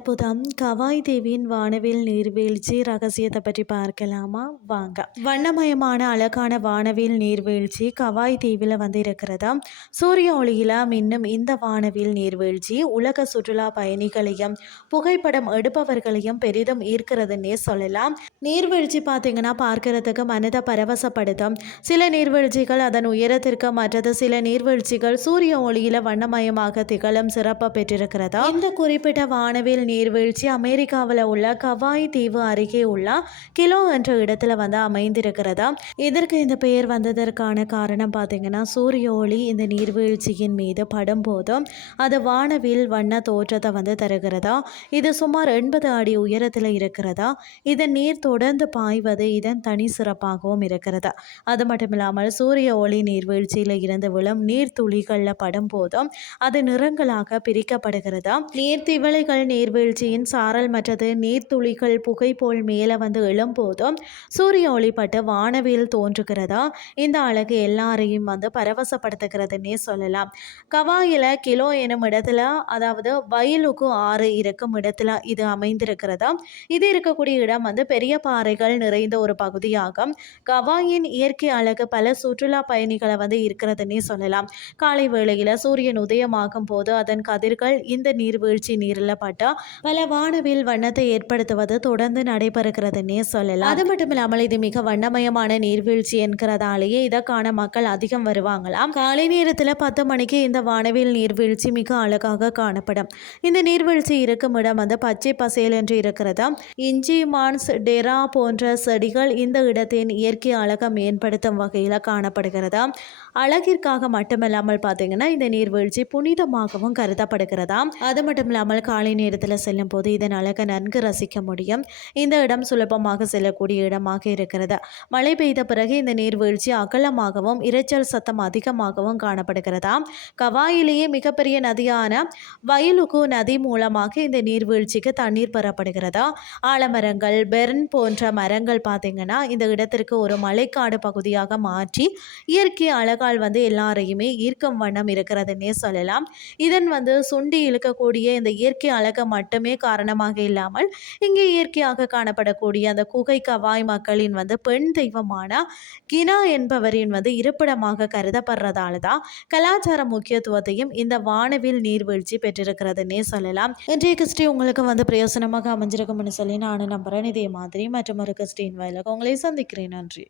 அற்புதம். கவாய் தேவியின் வானவில் நீர்வீழ்ச்சி ரகசியத்தை பற்றி பார்க்கலாமா? வாங்க. வண்ணமயமான அழகான வானவில் நீர்வீழ்ச்சி கவாய் தீவில் வந்து இருக்கிறதா சூரிய ஒளியில மின்னும் இந்த வானவில் நீர்வீழ்ச்சி உலக சுற்றுலா பயணிகளையும் புகைப்படம் எடுப்பவர்களையும் பெரிதும் ஈர்க்கிறதுன்னே சொல்லலாம். நீர்வீழ்ச்சி பார்த்தீங்கன்னா பார்க்கறதுக்கு மனதை பரவசப்படுத்தும். சில நீர்வீழ்ச்சிகள் அதன் உயரத்திற்கு மற்றது சில நீர்வீழ்ச்சிகள் சூரிய ஒளியில வண்ணமயமாக திகழும் சிறப்பு பெற்றிருக்கிறதா இந்த குறிப்பிட்ட வானவில் நீர்வீழ்ச்சி அமெரிக்காவில் உள்ள கவாய் தீவு அருகே உள்ள கிலோ என்ற இடத்துல வந்து அமைந்திருக்கிறதா? இதற்கு இந்த பெயர் வந்ததற்கான காரணம் பார்த்தீங்கன்னா சூரிய ஒளி இந்த நீர்வீழ்ச்சியின் மீது படும்போதும் அது வானவில் வண்ண தோற்றத்தை வந்து தருகிறதா? இது சுமார் எண்பது அடி உயரத்தில் இருக்கிறதா? இதன் நீர் தொடர்ந்து பாய்வது இதன் தனி சிறப்பாகவும் இருக்கிறதா? அது மட்டும் இல்லாமல் சூரிய ஒளி நீர்வீழ்ச்சியில் இருந்து விழும் நீர் துளிகளில் படும்போதும் அது நிறங்களாக பிரிக்கப்படுகிறதா? நீர்த்திவளைகள் வீழ்ச்சியின் சாரல் மற்றது நீர்த்துளிகள் புகை போல் மேலே வந்து எழும்போதும் சூரிய ஒளிப்பட்டு வானவில் தோன்றுகிறதா? இந்த அழகு எல்லாரையும் வந்து பரவசப்படுத்துகிறதுன்னே சொல்லலாம். கவாயில் கிலோ எனும் இடத்துல அதாவது வயலுக்கு ஆறு இருக்கும் இடத்துல இது அமைந்திருக்கிறதா? இது இருக்கக்கூடிய இடம் வந்து பெரிய பாறைகள் நிறைந்த ஒரு பகுதியாகும். கவாயின் இயற்கை அழகு பல சுற்றுலா பயணிகளை வந்து இருக்கிறதுன்னே சொல்லலாம். காலை வேளையில் சூரியன் உதயமாகும் போது அதன் கதிர்கள் இந்த நீர்வீழ்ச்சி நீரில் பட்டால் பல வானவில் வண்ணத்தை ஏற்படுத்துவது தொடர்ந்து நடைபெறுகிறதுன்னே சொல்லலாம். அது மட்டும் இல்லாமல் இது மிக வண்ணமயமான நீர்வீழ்ச்சி என்கிறதாலேயே இதை காண மக்கள் அதிகம் வருவாங்களாம். காலை நேரத்தில் பத்து மணிக்கு இந்த வானவில் நீர்வீழ்ச்சி மிக அழகாக காணப்படும். இந்த நீர்வீழ்ச்சி இருக்கும் இடம் வந்து பச்சை பசேல் என்று இருக்கிறது. இஞ்சி மான்ஸ் டெரா போன்ற செடிகள் இந்த இடத்தின் இயற்கை அழகை மேம்படுத்தும் வகையில் காணப்படுகிறது. அழகிற்காக மட்டுமில்லாமல் பார்த்தீங்கன்னா இந்த நீர்வீழ்ச்சி புனிதமாகவும் கருதப்படுகிறதாம் அது மட்டும் இல்லாமல் காலை நேரத்தில் செல்லும் போது இதன் அழகை நன்கு ரசிக்க முடியும். இந்த இடம் சுலபமாக செல்லக்கூடிய இடமாக இருக்கிறது. மழை பெய்த பிறகு இந்த நீர்வீழ்ச்சி அகலமாகவும் இரைச்சல் சத்தம் அதிகமாகவும் காணப்படுகிறதாம் கவாயிலேயே மிகப்பெரிய நதியான வயலுக்கு நதி மூலமாக இந்த நீர்வீழ்ச்சிக்கு தண்ணீர் பெறப்படுகிறதா? ஆலமரங்கள் பெர்ன் போன்ற மரங்கள் பார்த்தீங்கன்னா இந்த இடத்திற்கு ஒரு மலைக்காடு பகுதியாக மாற்றி இயற்கை அழகால் வந்து எல்லாரையுமே ஈர்க்கும் வண்ணம் இருக்கிறதுன்னே சொல்லலாம். இதன் வந்து சுண்டி இழுக்கக்கூடிய இந்த இயற்கை அழகை மட்டுமே காரணமாக இல்லாமல் இங்கே இயற்கையாக காணப்படக்கூடிய அந்த குகை கவாய் மக்களின் வந்து பெண் தெய்வமான கினா என்பவரின் வந்து இருப்பிடமாக கருதப்படுறதால தான் கலாச்சார முக்கியத்துவத்தையும் இந்த வானவில் நீர்வீழ்ச்சி பெற்றிருக்கிறதுன்னே சொல்லலாம். இன்றைய கிறிஸ்டி உங்களுக்கு வந்து பிரயோசனமாக அமைஞ்சிருக்கும்னு சொல்லி நான் நம்புகிறேன் இதே மாதிரி மற்றும் ஒரு கிறிஸ்டின் வயலுக்கு உங்களை சந்திக்கிறேன். நன்றி.